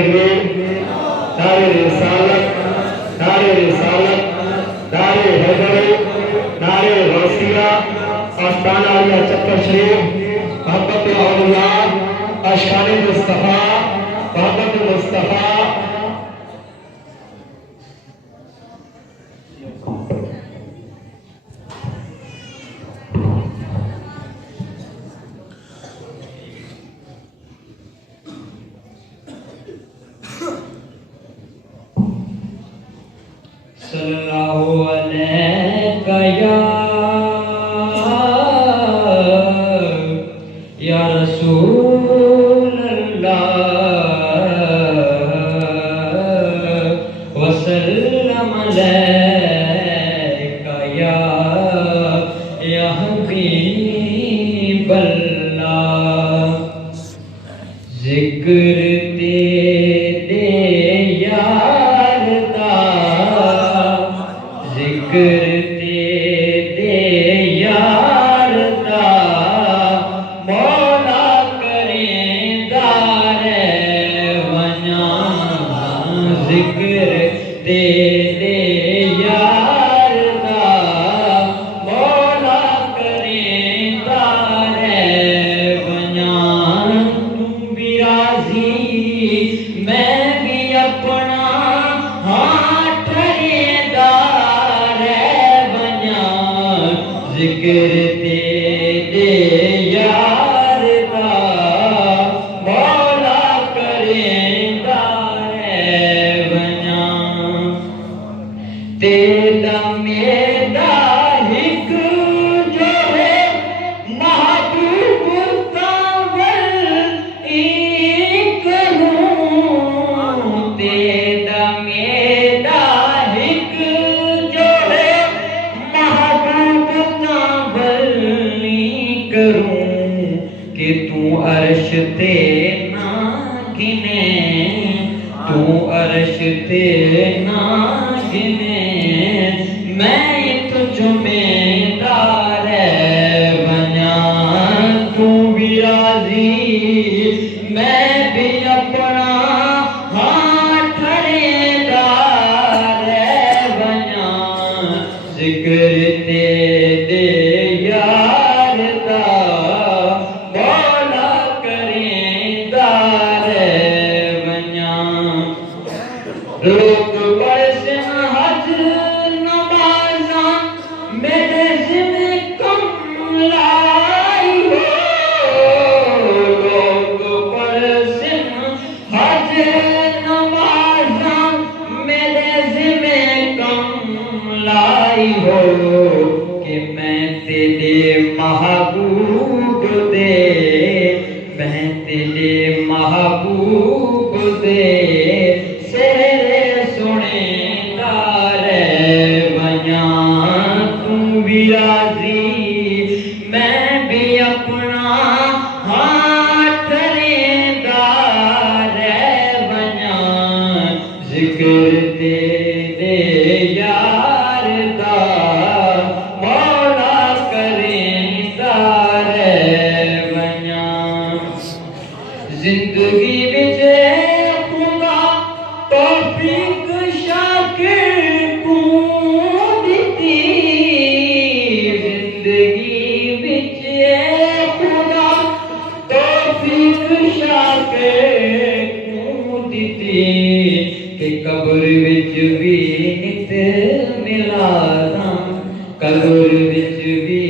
दारे रिसालत, दारे हैदर, दारे वसीला, आस्ताना आलिया चक्कर शरीफ, मोहब्बत औलिया, अशकान मुस्तफा, मोहब्बत मुस्तफा। सल्लल्लाहु अलैका या रसूल अल्लाह वसल्लम अलैका या हबीब अल्लाह। जिक्र तेरे यार दा, जिक्र तेरे यार दा, मौला करेंदा रहवना। जिक्र तेरे यार दा, मौला करेंदा रहवना। तुम भी राजी मैं भी अपना हाथ ठहरेंदा रहवना। जिक्र तेरे यार दा, मौला करेंदा रहवना। तेरा मेरा हिक जो है महबूब कावल एक हूँ। तेरा मेरा हिक जो है महबूब कावल एक करूँ कि तू अर्श ते ना गिने, तू अर्श ते ना गिने। मैं तुझ में दार बना। तू भी राजी मैं भी अपना हाथ ठहरेदार बना। जिक्र तेरे यार दा, मौला करेंदा रहवना। लोग बरसे हज नमाज़ा मेरे ज़िम्मे कम लाई हो। लोग बरसे हज नमाज़ा मेरे ज़िम्मे कम लाई हो। कि मैं तेरे महबूब दे, मैं तेरे महबूब दे सेरे सुनेंदा रहवना। तू भी राजी मैं भी अपना हाथ ठहरेंदा रहवना। जिक्र तेरे यार दा, मौला करेंदा रहवना। जिंदगी विच खुदा तौफीक शाकिर को दिती। जिंदगी विच खुदा तौफीक शाकिर को दिती। कि कब्र विच भी नित मिलादा, कब्र विच भी